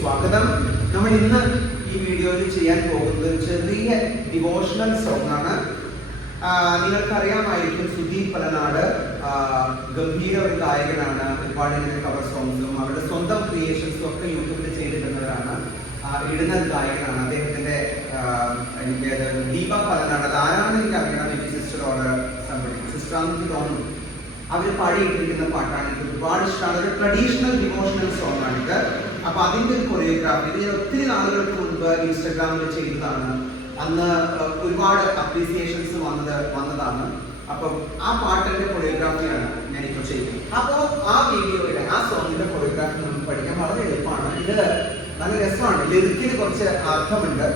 സ്വാഗതം. നമ്മൾ ഇന്ന് ഈ വീഡിയോയിൽ ചെയ്യാൻ പോകുന്നത് ഒരു ചെറിയ ഡിവോഷണൽ സോങ് ആണ്. നിങ്ങൾക്കറിയാമായിരിക്കും സുദീപ് പലനാട് ഗംഭീര ഒരു ഗായകനാണ്. ഒരുപാട് ഇങ്ങനെ കവർ സോങ്സും അവരുടെ സ്വന്തം ക്രിയേഷൻസും ഒക്കെ യൂട്യൂബിൽ ചെയ്തിട്ടുള്ളവരാണ്. ഇടുന്ന ഗായകനാണ്. അദ്ദേഹത്തിന്റെ എനിക്ക് ദീപ പലനാട്, അത് ആരാണെന്ന് എനിക്ക് അറിയണം. എനിക്ക് സിസ്റ്ററോട് സിസ്റ്ററാണെന്ന് തോന്നുന്നു. അവർ പാടിയിട്ടിരിക്കുന്ന പാട്ടാണ്. എനിക്ക് ഒരുപാട് ഇഷ്ടമാണ്. ഒരു ട്രഡീഷണൽ ഡിവോഷണൽ സോങ് ആണിത്. അപ്പൊ അതിന്റെ ഒരു കൊറിയോഗ്രാഫി ഇത് ഞാൻ ഒത്തിരി നാളുകൾക്ക് മുൻപ് ഇൻസ്റ്റാഗ്രാമിൽ ചെയ്തതാണ്. അന്ന് ഒരുപാട് അപ്രീസിയേഷൻസ് വന്നതാണ്. അപ്പം ആ പാട്ടിന്റെ കൊറിയോഗ്രാഫിയാണ് ഞാൻ ഇപ്പോൾ ചെയ്യുന്നത്. അപ്പോൾ ആ വീഡിയോയുടെ ആ സോങ്ങിന്റെ കൊറിയോഗ്രാഫി നമുക്ക് പഠിക്കാൻ വളരെ എളുപ്പമാണ്. ഇത് നല്ല രസമാണ്. ലിറിക്കിന് കുറച്ച് അർത്ഥമുണ്ട്.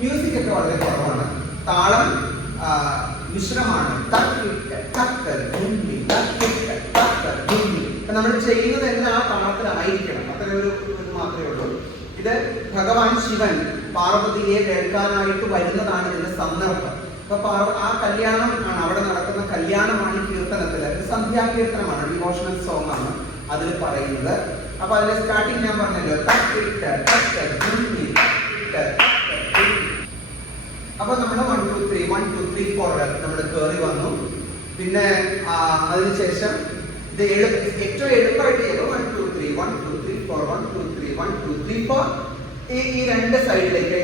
മ്യൂസിക് ഒക്കെ വളരെ കുറവാണ്. താളം മിശ്രമാണ്. നമ്മൾ ചെയ്യുന്നതെല്ലാം ആ താളത്തിലായിരിക്കണം. അത്ര ഒരു മാത്രമേ ഉള്ളൂ. ഇത് ഭഗവാൻ ശിവൻ പാർവതിയെ കേൾക്കാനായിട്ട് വരുന്നതാണ് ഇതിന്റെ സന്ദർഭം. അപ്പൊ ആ കല്യാണം ആണ്, അവിടെ നടക്കുന്ന കല്യാണമാണ് ഈ കീർത്തനത്തില്. സന്ധ്യാകീർത്തനമാണ്, ഡിവോഷണൽ സോങ് ആണ് അതിൽ പറയുന്നത്. അപ്പൊ അതിന്റെ സ്റ്റാർട്ടിങ് ഞാൻ പറഞ്ഞല്ലോ. അപ്പൊ നമ്മൾ 1 2 3 1 2 3 4 നമ്മൾ കയറി വന്നു. പിന്നെ അതിനുശേഷം ഇത് ഏറ്റവും എളുപ്പമായിട്ട് ചെയ്തു. 1 2 3 1 2 3 4 1 2 3 1 2 3 4. ഈ രണ്ട് സൈഡിലേക്ക്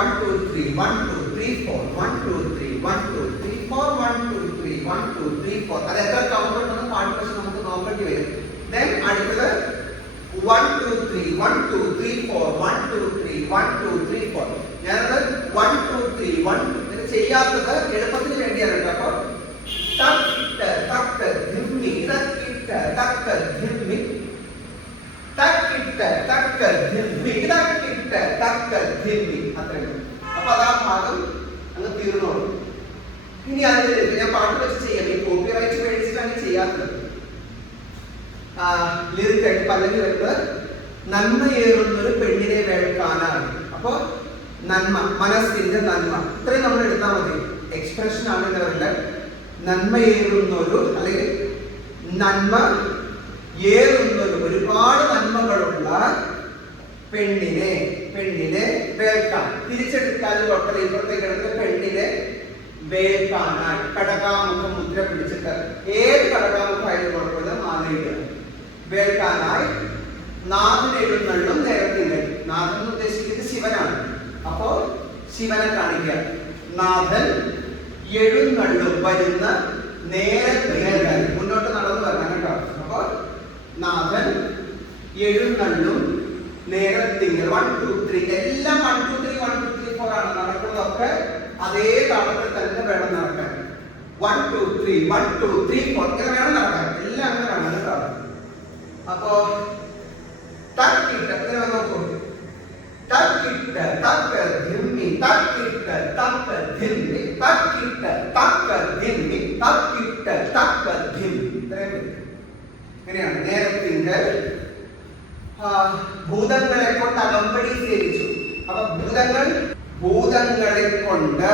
1 2 3 1 2 3 4 1 2 3 1 2 3 4 1 2 3 1 2 3 4. അത് എത്ര കൗണ്ട് ഉണ്ടെന്ന് പാട്ട് പക്ഷെ നമുക്ക് നോക്കേണ്ടി വരും. ദെൻ അടുത്തത് 1 2 3 1 2 3 4 1 2 3 1 2 3 4. ഞാനത് 1 2 3 1 2 ചെയ്യാത്തത് എളുപ്പത്തിന് വേണ്ടിയാണ് കേട്ടോ. അപ്പൊ അപ്പൊ അതാ ഭാഗം അങ്ങ് തീർന്നോളൂ. ഇനി അതിൽ ഞാൻ പാട്ട് വെച്ച് ചെയ്യാം. ഈ കോപ്പിറൈറ്റ് മേടിച്ചിട്ടാണ് ചെയ്യാത്തത്. ലിറിക്കായിട്ട് പല്ലവി വരുന്നത് നന്മയേറുന്നൊരു പെണ്ണിനെ വേൾക്കാനാണ്. അപ്പൊ നന്മ, മനസ്സിന്റെ നന്മ, ഇത്രയും നമ്മൾ എടുത്താൽ മതി. എക്സ്പ്രഷൻ ആണ് ഇതല്ല. നന്മയേറുന്നൊരു അല്ലെങ്കിൽ നന്മ ഏറുന്നൊരു, ഒരുപാട് നന്മകളുള്ള പെണ്ണിനെ വേൾക്കാൻ. തിരിച്ചെടുക്കാനും കുഴപ്പമില്ല. ഇപ്പുറത്തേക്ക് എടുത്ത് പെണ്ണിനെ വേൾക്കാനായി കടകാമുഖം മുദ്ര പിടിച്ചിട്ട് ഏത് കടകാമുഖമായാലും കുഴപ്പമില്ല, മാലയിടുക. വേൾക്കാനായി നാഥൻ എഴുന്നള്ളും നേരത്തിൻ്റെ. നാഥൻ എന്ന് ഉദ്ദേശിക്കുന്നത് ശിവനാണ്. അപ്പോ ശിവനെ കാണിക്കുക. നാഥൻ എഴുന്നള്ളും, വരുന്ന നേരത്തെ മുന്നോട്ട് നടന്നു വരണം കേട്ടോ. അപ്പൊ നാഥൻ എഴുന്നള്ളും നേരത്തിങ്കൽ. 1 2 3 എല്ലാം 1 2 3 1 2 3 4 ആണ് നടക്കുന്നതൊക്കെ. അതേ താളത്തിൽ തന്നെ വേണം നടക്കാൻ. 1 2 3 1 2 3 4 ഇങ്ങനെ വേണം നടക്കാൻ. എല്ലാം അങ്ങനെ വേണം കേട്ടോ. അപ്പോ തക്കിട്ട് ഇങ്ങനെ നോക്കൂ. തക്കിട്ട് തക്ക ധിമ്മി തക്കിട്ട് തക്ക ധിമ്മി തക്കിട്ട് തക്ക ധിമ്മി തക്കിട്ട് തക്ക ധിമ്മി. ഇങ്ങനെയാണ് നേരത്തിങ്കൽ. ഭൂതങ്ങളെ കൊണ്ട് അകമ്പടി സേവിച്ചു. അപ്പൊ ഭൂതങ്ങളെ കൊണ്ട്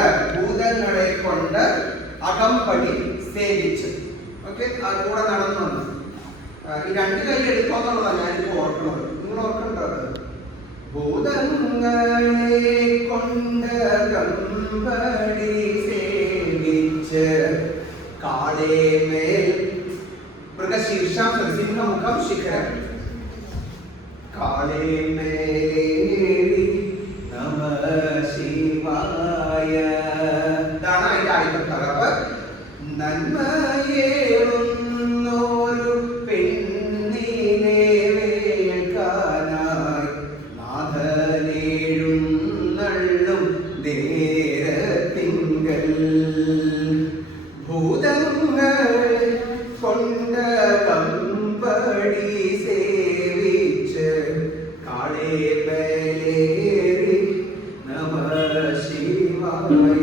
അകമ്പടി സേവിച്ചു. ഓക്കെ, അത് കൂടെ നടന്നു വന്നു. ഈ രണ്ട് കൈ എടുക്കാന്നുള്ളതാണ് ഞാനിപ്പോ ഓർക്കുന്നത്. നിങ്ങൾ ഓർക്കണ്ടോ? ഭൂതങ്ങളെ കൊണ്ട് അകമ്പടി സേവിച്ച് കാളേമേൽ മൃഗശീർഷം സിംഹമുഖം ശിഖരം കാളേമേലേറി നമ ശിവായ. ഇതാണ് അതിന്റെ ആയുധം തകർപ്പ്. നന്മയേറുന്നൊരു പെണ്ണിനെ വേൾക്കാനായി നാഥനെഴുന്നള്ളും നേരത്തിങ്കൽ. ഭൂതങ്ങളെ കൊണ്ട് കമ്പടി സേവിച്ച് കാളേമേലേറി നമ ശിവായ.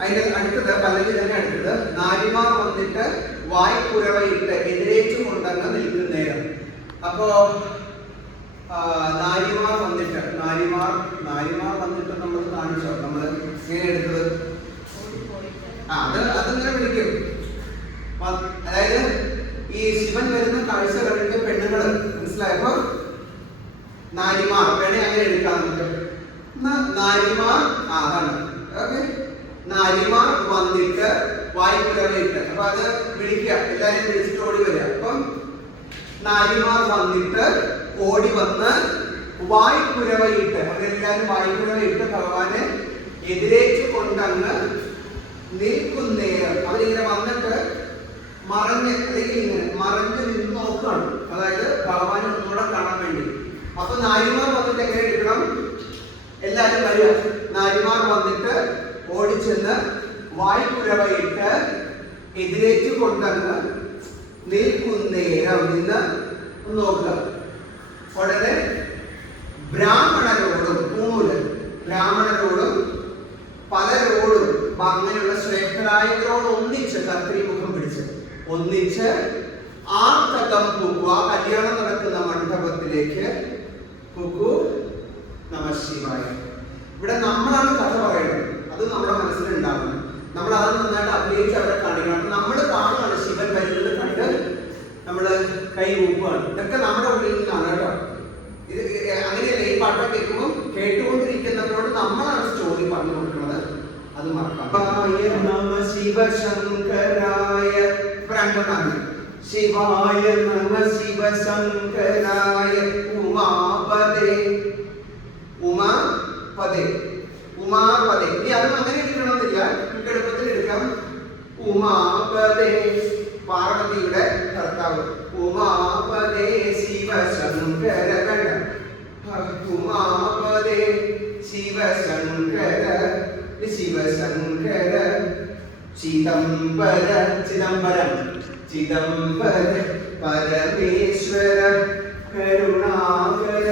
അതിന്റെ അടുത്തത് പല്ലവി തന്നെ അടുത്തത് നാരിമാർ വന്നിട്ട് വായ്പുരവയിട്ട് എതിരേറ്റു കൊണ്ടങ്ങ് നിൽക്കുന്നേരം. അപ്പോ നാരിമാർ വന്നിട്ട് നമ്മൾ കാണിച്ചോ, നമ്മൾ ഇങ്ങനെ എടുത്തത് അതിങ്ങനെ വിളിക്കും. അതായത് ഈ ശിവൻ വരുന്ന കാഴ്ച കണ്ടിട്ട് പെണ്ണുങ്ങള് മനസ്സിലായപ്പോ നാരിമാർ വേണേ അങ്ങനെ എടുക്കാം നമുക്ക്. നാരിമാർ അതാണ് ഓക്കെ. നാരിമാർ വന്നിട്ട് വായ്പുരവയിട്ട്, അപ്പൊ അത് വിളിക്കുക, എല്ലാരും വിളിച്ചിട്ട് ഓടി വരിക. അപ്പം നാരിമാർ വന്നിട്ട് ഓടി വന്ന് വായ്പുരവയിട്ട്, അവരെല്ലാരും വായ്പുരവയിട്ട് ഭഗവാനെ എതിരേറ്റു കൊണ്ടങ്ങ് നിൽക്കുന്നേരം. അവരിങ്ങനെ വന്നിട്ട് മറഞ്ഞ് അല്ലെങ്കിൽ ഇങ്ങനെ മറഞ്ഞ് നിന്ന് നോക്കുകയാണ്, അതായത് ഭഗവാനെ ഒന്നുകൂടെ കാണാൻ വേണ്ടി. അപ്പൊ നാരിമാർ വന്നിട്ട് എങ്ങനെ എടുക്കണം? എല്ലാരും വരിക. നാരിമാർ വന്നിട്ട് ഓടിച്ചെന്ന് വായ്പുരവയിട്ട് എതിരേറ്റു കൊണ്ടങ്ങ് നിൽക്കുന്നേരം നിന്ന് നോക്കുക. ഉടനെ ബ്രാഹ്മണരോടും ബ്രാഹ്മണരോടും പലരോടും അങ്ങനെയുള്ള ശ്രേഷ്ഠരായവരോട് ഒന്നിച്ച് കർത്തൃമുഖം പിടിച്ച് ഒന്നിച്ച് ആർത്തകം പൂക്കുക. കല്യാണം നടക്കുന്ന മണ്ഡപത്തിലേക്ക് പൂക്കു നമഃശിവായ. ഇവിടെ നമ്മളാണ് കഥ പറയുന്നത്, അത് നമ്മുടെ മനസ്സിലുണ്ടാകും. നമ്മൾ അത് നന്നായിട്ട് അഭിനയിച്ച് അവരെ കാണിക്കണം. നമ്മൾ കാണുകയാണ് ശിവൻ വരുന്നത് കണ്ട് നമ്മള് കൈ ഊപ്പാണ്. ഇതൊക്കെ നമ്മുടെ ഉള്ളിൽ നിന്നാണ് കേട്ടോ. ഇത് അങ്ങനെയല്ല. ഈ പാട്ടൊക്കെ കേൾക്കുമ്പോൾ കേട്ടുകൊണ്ടിരിക്കുന്നവരോട് നമ്മളാണ് സ്റ്റോറി പറഞ്ഞു കൊടുക്കുന്നത്, അത് മറക്കാം. നമ ശിവശങ്കരായ ശിവായ നമ ശിവശങ്കരായ ഉമാപദേ ഇനി അതും അങ്ങനെ എടുക്കണമെന്നില്ല, നമുക്ക് എളുപ്പത്തിൽ എടുക്കാം. ഉമാപദേ പാർവതിയുടെ ഭർത്താവ്. ഉമാപദേ ശിവശങ്കര, ഉമാപദേ ശിവശങ്കര ചിദംബര പരമേശ്വര കരുണാകര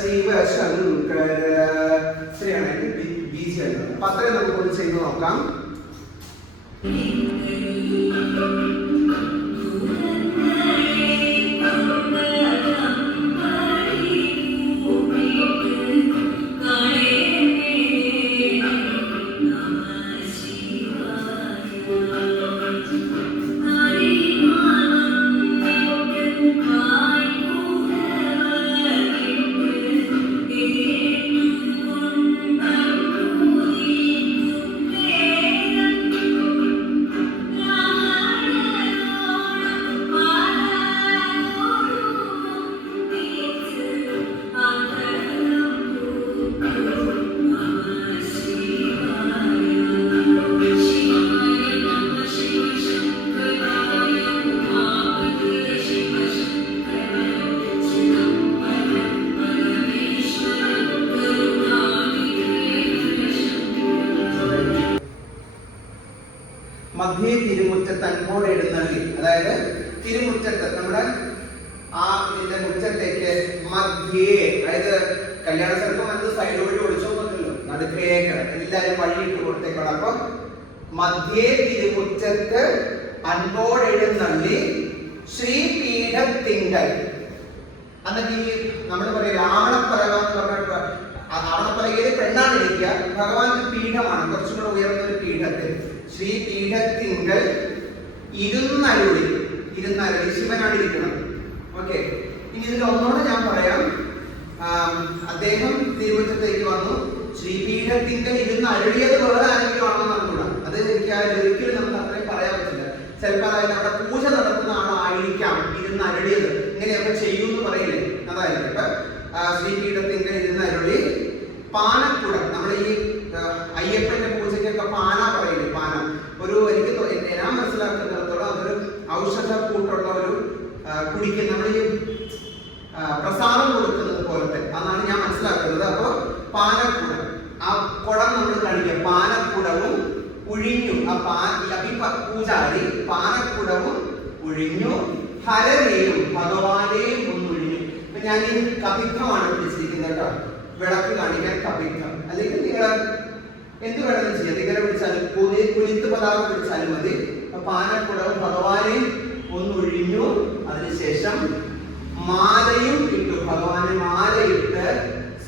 ശിവശങ്കര. ശരിയാണ്, ബീജിയാണ്. അപ്പൊ അത്രയും നമുക്ക് ചെയ്ത് നോക്കാം. മധ്യേ തിരുമുറ്റത്ത് അൻപോടെ എഴുന്നള്ളി, അതായത് തിരുമുറ്റത്ത് നമ്മുടെ ആ ഇതിന്റെ മുറ്റത്തേക്ക് മധ്യേ, അതായത് കല്യാണ സ്ഥലത്ത് വന്നത് സൈഡ് വഴി ഒളിച്ചോന്നല്ലോ, നടുക്കേക്ക് എല്ലാരും വഴിയിട്ട് കൊടുത്തേക്കണം. അപ്പൊ മധ്യേ തിരുമുറ്റത്ത് അൻപോടെ എഴുന്നള്ളി ശ്രീപീഠത്തിങ്കൽ. എന്നിട്ട് ഈ നമ്മൾ പറയും ആവണപ്പലക എന്ന് പറഞ്ഞിട്ട്, ആവണപ്പലകയിൽ പെണ്ണാണ് ഇരിക്കുക, ഭഗവാന്റെ പീഠമാണ്, കുറച്ചും കൂടെ ഉയർന്ന ഒരു പീഠത്തിൽ. ശ്രീപീഠത്തിങ്കൽ ഇരുന്നരുളി ശിവനാണ് ഇരിക്കുന്നത്. ഓക്കെ, ഇനി ഇതിൽ ഒന്നോടെ ഞാൻ പറയാം. അദ്ദേഹം തിരുമുറ്റത്തേക്ക് വന്നു, ശ്രീപീഠത്തിങ്കൽ ഇരുന്ന് അരുളിയത് വേറെ ആരെങ്കിലും ആണെന്ന് പറഞ്ഞുകൂടാ. അത് എനിക്ക് ഒരിക്കലും നമുക്ക് അത്രയും പറയാൻ പറ്റില്ല. ചിലപ്പോൾ അതായത് അവിടെ പൂജ നടത്തുന്ന ആളായിരിക്കാം ഇരുന്ന് അരുളിയത്, ഇങ്ങനെയൊക്കെ ചെയ്യൂന്ന് പറയില്ലേ, അതായിരിക്കും. ഇപ്പൊ ശ്രീപീഠത്തിങ്കൽ ഇരുന്ന് അരുളി പാനക്കുടം. നമ്മൾ ഈ അയ്യപ്പന്റെ പൂജയ്ക്കൊക്കെ പാന പറയില്ലേ, പാന ഒരു എനിക്ക് ഞാൻ മനസ്സിലാക്കുന്നിടത്തോളം അതൊരു ഔഷധ കൂട്ടുള്ള ഒരു കുടിക്കുന്ന നമ്മൾ ഈ പ്രസാദം കൊടുക്കുന്നത് പോലത്തെ അതാണ് ഞാൻ മനസ്സിലാക്കുന്നത്. അപ്പൊ പാനക്കുടം, ആ കുടം നമ്മൾ കഴിക്കുക. പാനക്കുടവും ഉഴിഞ്ഞു, പൂജാരി പാനക്കുടവും ഒഴിഞ്ഞു, ഹരനെയും ഭഗവാനെയും ഒന്നൊഴിഞ്ഞു. ഇപ്പൊ ഞാൻ ഈ കപിത്തമാണ് പിടിച്ചിരിക്കുന്നത് കേട്ടോ, വിളക്ക് കാണിക്കാൻ കപിത്തം. അല്ലെങ്കിൽ നിങ്ങൾ എന്ത് വേണമെങ്കിലും ചെയ്യാം. നിങ്ങളെ വിളിച്ചാൽ പതാക പിടിച്ചാലും മതി. പാനക്കുടവും ഭഗവാനെ ഒന്നൊഴിഞ്ഞു. അതിനുശേഷം മാലയും ഇട്ടു. ഭഗവാന് മാലയിട്ട്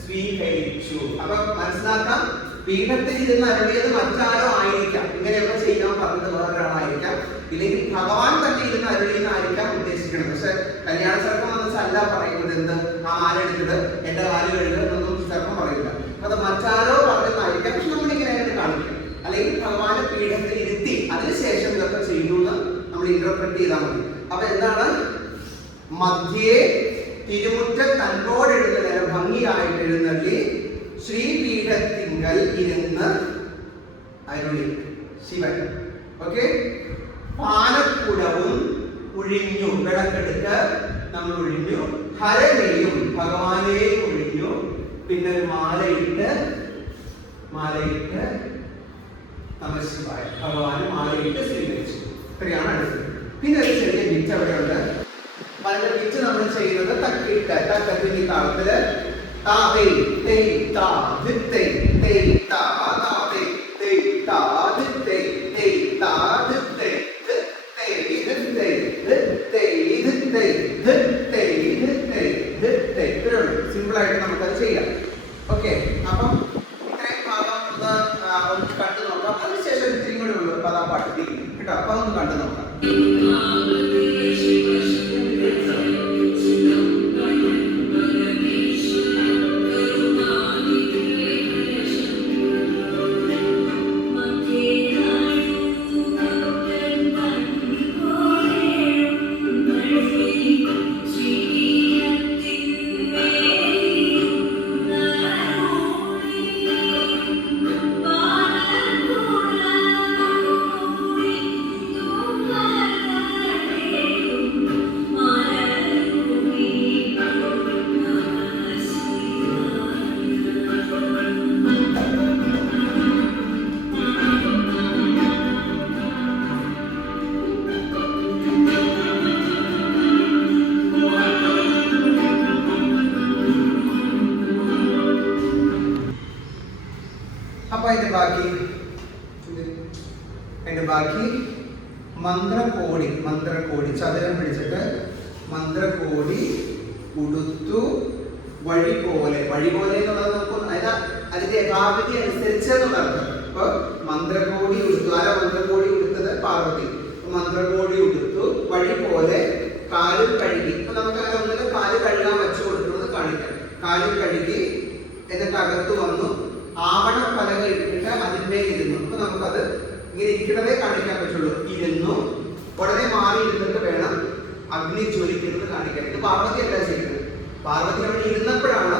സ്വീകരിച്ചു. അപ്പൊ മനസ്സിലാക്കാം, പീഠത്തിൽ ഇരുന്ന് അരുളിയത് മറ്റാരോ ആയിരിക്കാം. ഇങ്ങനെയൊക്കെ ചെയ്യാൻ പറഞ്ഞത് വേറൊരാളായിരിക്കാം, ഇല്ലെങ്കിൽ ഭഗവാൻ തന്നെ ഇരുന്ന് അരുളിയെന്നായിരിക്കാം ഉദ്ദേശിക്കുന്നത്. പക്ഷെ കല്യാണ ചെറുപ്പം എന്ന അല്ല പറയുന്നത് എന്ത്, ആ മാല എടുത്തത് എന്റെ കാല് കഴുകുന്നൊന്നും ചെറുപ്പം പറയില്ല. അത് മറ്റാരോ പറഞ്ഞതായിരിക്കാം. പക്ഷെ നമ്മളിങ്ങനെ കാണിക്കും, അല്ലെങ്കിൽ ഭഗവാനെ പീഠത്തിൽ ഇരുത്തി അതിനുശേഷം ഇതൊക്കെ ചെയ്തു എന്ന് നമ്മൾ ഇന്റർപ്രറ്റ് ചെയ്താൽ മതി. അപ്പൊ എന്താണ്, മധ്യേ തിരുമുറ്റ തന്നോട് എഴുന്നേരം ഭംഗിയായിട്ട് എഴുന്നള്ളി ശ്രീപീഠത്തിങ്കൽ ഇരുന്ന് അരുളി ശിവൻ. ഓക്കെ, പാനക്കുടവും ഒഴിഞ്ഞു, വിളക്കെടുത്ത് നമ്മൾ ഒഴിഞ്ഞു. ഹരനെയും ഭഗവാനെയും ഒഴിഞ്ഞു. പിന്നെ ഒരു മാലയിട്ട് നമഃശിവായ ഭഗവാന് മാലയിട്ട് സ്വീകരിച്ചു. ഇത്രയാണ് അടുത്തത്. പിന്നെ ഒരു ചെറിയ ബിറ്റ് അവിടെയുണ്ട്. അതിന്റെ ബിറ്റ് നമ്മൾ ചെയ്യുന്നത് തക്കിട്ട് തക്കത്തിന്റെ താളത്തില് താ തേയ് തേയ് താ ധിത്തേ തേയ് താ താ തേയ് തേയ് താ ധിത്തേ തേയ് താ ധിത്തേ ധിത്തേ ധിത്തേ ധിത്തേ ധിത്തേ ധിത്തേ ധിത്തേ ധിത്തേ. ഇത്രയുള്ളൂ. സിമ്പിൾ ആയിട്ട് നമുക്കത് ചെയ്യാം. ഓക്കെ, അപ്പം ഇത്രയും ഭാഗം ഒന്ന് കണ്ടു നോക്കാം. അതിനുശേഷം ഇത്തിരി കൂടെ ഉള്ളൂ കഥാപാട്ട് കേട്ടോ. അപ്പൊ ഒന്ന് കണ്ടു നോക്കാം. അതിന്റെ ബാക്കി മന്ത്രകോടി ചതുരം പിടിച്ചിട്ട് മന്ത്രകോടി ഉടുത്തു. വഴി പോലെ എന്നുള്ളത് നമുക്ക് അതിന്റെ യഥാവിധി അനുസരിച്ച് എന്നുള്ളത്. അപ്പൊ മന്ത്രകോടി ഉടുത്തു. ആരാ മന്ത്രകോടി ഉടുത്തത്? പാർവതി. മന്ത്രകോടി ഉടുത്തു. വഴി പോലെ കാലും കഴുകി. ഇപ്പൊ നമുക്ക് അങ്ങനെ ഒന്നിലും കാല് കഴുകാൻ വെച്ചു കൊടുക്കുന്നത് കാണിക്കാം. കാലും കഴുകി എന്നിട്ട് അകത്ത് വന്നു. ആവണ പലക ഇട്ടിട്ട് അതിന്മേൽ ഇരുന്നു. അപ്പൊ നമുക്കത് ഇങ്ങനെ ഇരിക്കണതേ കാണിക്കാൻ പറ്റുള്ളൂ. ഇരുന്നു. ഉടനെ മാറി ഇരുന്നിട്ട് വേണം അഗ്നി ജ്വലിക്കുന്നത് കാണിക്കാൻ. ഇത് പാർവതി അല്ല ചെയ്യുന്നത്. പാർവതി അവിടെ ഇരുന്നപ്പോഴാണ്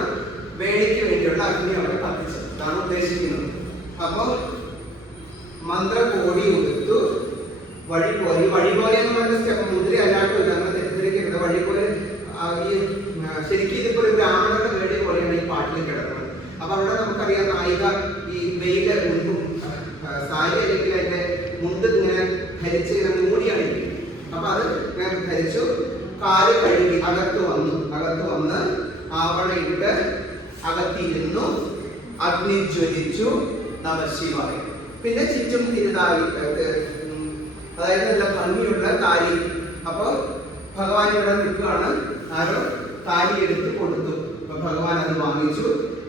വേളിക്ക് വേണ്ടിയുള്ള അഗ്നി അവിടെ കത്തിച്ചത്. അതാണ് ഉദ്ദേശിക്കുന്നത്. അപ്പൊ മന്ത്രകോടി ഉടുത്തു. വഴി പോലെ എന്ന് പറയുന്ന സ്റ്റെപ്പ് മുദ്ര അല്ലാട്ടില്ല, അങ്ങനെ തെറ്റിദ്ധരിക്കരുത്. വഴി പോലെ ഈ ശരിക്കും ഇതിപ്പോ ഒരു ബ്രാഹ്മണരുടെ വേടി പോലെയാണ് ഈ പാട്ടിൽ കിടക്കുന്നത്. അപ്പൊ അവിടെ നമുക്കറിയാം നായിക ഈ വെയില് സാരി അല്ലെങ്കിൽ അതിന്റെ മുണ്ട് ഇങ്ങനെ ധരിച്ച് ഇങ്ങനെ മൂടിയാണ് ഇരിക്കുന്നത്. അപ്പൊ അത് ഇങ്ങനെ ധരിച്ചു. കാല് കഴുകി അകത്ത് വന്ന് ആവണയിട്ട് അകത്തിരുന്നു. അഗ്നി ജ്വലിച്ചു. നമഃശിവായ. പിന്നെ ചുറ്റും തിരുതാരി, അതായത് നല്ല ഭംഗിയുള്ള താലി. അപ്പൊ ഭഗവാൻ ഇവിടെ നിൽക്കുകയാണ്. ആരോ താലി എടുത്ത് കൊടുത്തു. അപ്പൊ ഭഗവാൻ അത് വാങ്ങിച്ചു.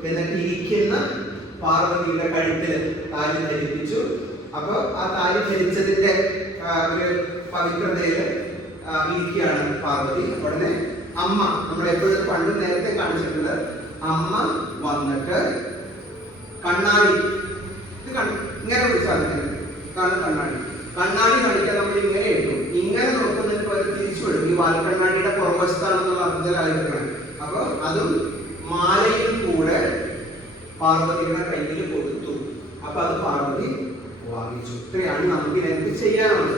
എന്നിട്ട് ഇരിക്കുന്ന പാർവതിയുടെ കഴുത്തിൽ താലി ധരിപ്പിച്ചു. അപ്പൊ ആ താലി ധരിച്ചതിന്റെ ഒരു പവിത്രതയില് ഇരിക്കുകയാണ് പാർവതി. ഉടനെ അമ്മ, നമ്മളെപ്പോഴും പണ്ട് നേരത്തെ കാണിച്ചിട്ടുണ്ട്, അമ്മ വന്നിട്ട് കണ്ണാടി ഇങ്ങനെ വിളിച്ചാൽ കണ്ണാടി കാണിക്കാൻ നമ്മൾ ഇങ്ങനെ ഇട്ടു. ഇങ്ങനെ നോക്കുന്നതിന് പകരം തിരിച്ചു വിടും. ഈ വാൽക്കണ്ണാടിയുടെ പുറവശത്താണെന്നുള്ള അർത്ഥത്തിലായിരിക്കണം. അപ്പൊ അതും മാലയും കൂടെ പാർവതിയുടെ കയ്യിൽ കൊടുത്തു. അപ്പൊ അത് പാർവതി വാങ്ങിച്ചു. ഇത്രയാണ് നമുക്ക് ഇതിനകത്ത് ചെയ്യാനുള്ളത്.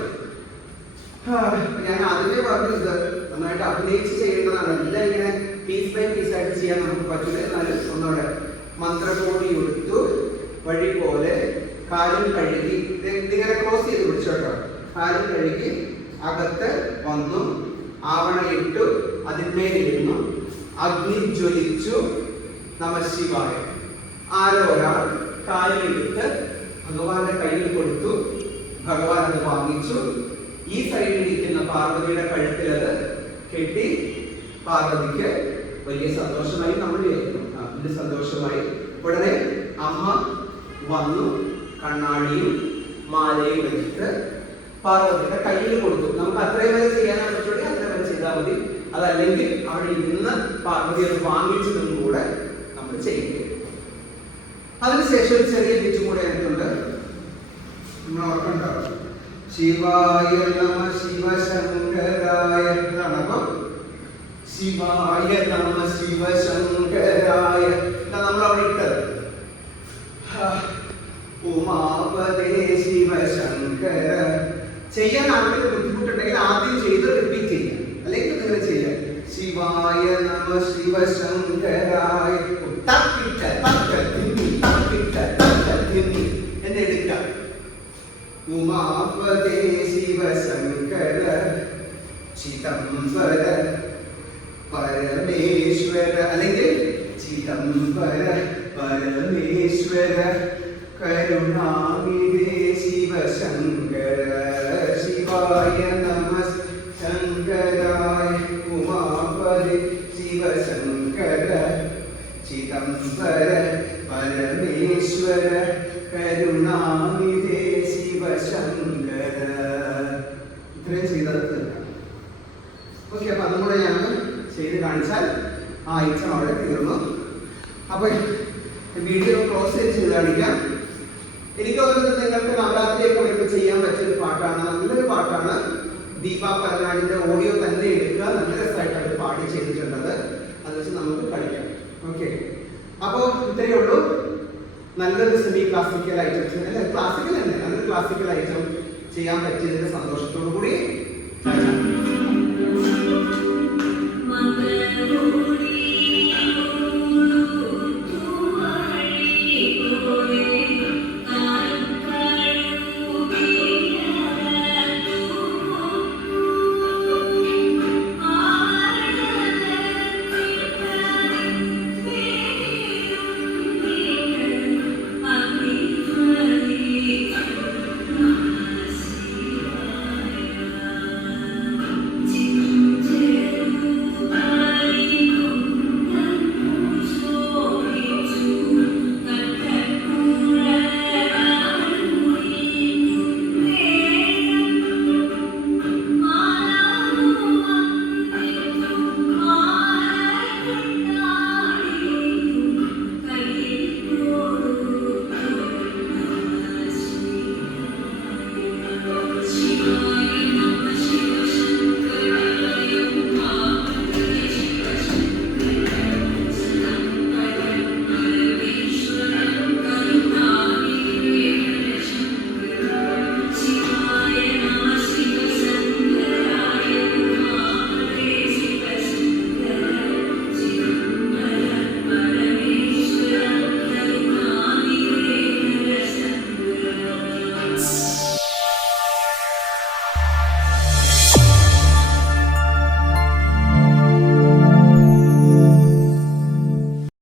ഞാൻ ആദ്യമേ പറഞ്ഞത് നന്നായിട്ട് അഭിനയിച്ച് ചെയ്യേണ്ടതാണ്. എല്ലാം ഇങ്ങനെ പീസ് ബൈ പീസ് ആയിട്ട് ചെയ്യാൻ നമുക്ക് പറ്റില്ല. എന്നാലും ഒന്നുകൂടെ മന്ത്രകോടി എടുത്തു. വഴി പോലെ കാലും കഴുകി, ഇതിങ്ങനെ ക്ലോസ് ചെയ്ത് പിടിച്ചു കേട്ടോ. കാലും കഴുകി അകത്ത് വന്നു. ആവണയിട്ടു. അതിന്മേലിരുന്നു. അഗ്നി ജ്വലിച്ചു. നമഃശിവായ. ആരോ ഒരാൾ കാലെടുത്ത് ഭഗവാന്റെ കയ്യിൽ കൊടുത്തു. ഭഗവാൻ അത് വാങ്ങിച്ചു. ഈ സൈഡിൽ ഇരിക്കുന്ന പാർവതിയുടെ കഴുത്തിൽ അത് കെട്ടി പാർവതിക്ക് വലിയ സന്തോഷമായി. നമ്മൾ വലിയ സന്തോഷമായി. ഉടനെ അമ്മ വന്നു കണ്ണാടിയും മാലയും വെച്ചിട്ട് പാർവതിയുടെ കയ്യിൽ കൊടുത്തു. നമുക്ക് അത്രയും വരെ ചെയ്യാനാണ് പറ്റുള്ളൂ, അത്രയും വരെ ചെയ്താൽ മതി. അതല്ലെങ്കിൽ അവിടെ ഇരുന്ന് പാർവതി അത് വാങ്ങിച്ചതും കൂടെ നമ്മൾ ചെയ്യും. അതിനുശേഷം ഒരു ചെറിയ ബീച്ചും കൂടെ എനിക്കുണ്ട്. നമ്മൾ ഓർക്കുന്നുണ്ടാവും, ശിവായ നമ ശിവശങ്കരായ എന്നാണ്. ശിവായ നമ ശിവശങ്കരായ നമ്മൾ അവിടെ ഇട്ടത്. ഉമാപദേ ശിവശങ്കര. ചെയ്യാൻ ആർക്കൊരു ബുദ്ധിമുട്ടുണ്ടെങ്കിൽ ആദ്യം ചെയ്ത് റിപ്പീറ്റ് ചെയ്യാം, അല്ലെങ്കിൽ നിങ്ങൾ ചെയ്യാം. ശിവായ നമ ശിവശങ്കരായ എന്നെടുക്കാം. ഉമാപദേ ശിവശങ്കര ചിദംബര പരമേശ്വര, അല്ലെങ്കിൽ ചിദംബര പരമേശ്വര കരുണാനിധേ ശിവശങ്കര. ശിവായ നമ ശങ്കരായ ഉമാപദേ ശിവശങ്കര ചിദംബര പരമേശ്വര കരുണാനിധേ ശിവശങ്കര. ഇത്രയും ചെയ്തത്. ഓക്കെ, അപ്പൊ അതും കൂടെ ഞാൻ ചെയ്ത് കാണിച്ചാൽ ആ ഐറ്റം അവിടെ തീർന്നു. അപ്പൊ വീഡിയോ ക്ലോസ് ചെയ്ത് കാണിക്കാം. എനിക്ക് തോന്നുന്നത് നിങ്ങൾക്ക് നവരാത്രിയൊക്കെ വരുമ്പോൾ ചെയ്യാൻ പറ്റിയൊരു പാട്ടാണ്, നല്ലൊരു പാട്ടാണ്. ദീപ പരനാടിന്റെ ഓഡിയോ തന്നെ എടുക്കുക, നല്ല രസമായിട്ട് പാടി ചെയ്തിട്ടുള്ളത്. അത് വെച്ച് നമുക്ക് കളിക്കാം. ഓക്കെ, അപ്പോൾ ഇത്രയേ ഉള്ളൂ. നല്ലൊരു സെമി ക്ലാസിക്കൽ ഐറ്റംസ്, അല്ല ക്ലാസിക്കൽ തന്നെ, നല്ലൊരു ക്ലാസിക്കൽ ഐറ്റം ചെയ്യാൻ പറ്റിയതിന്റെ സന്തോഷത്തോടു കൂടി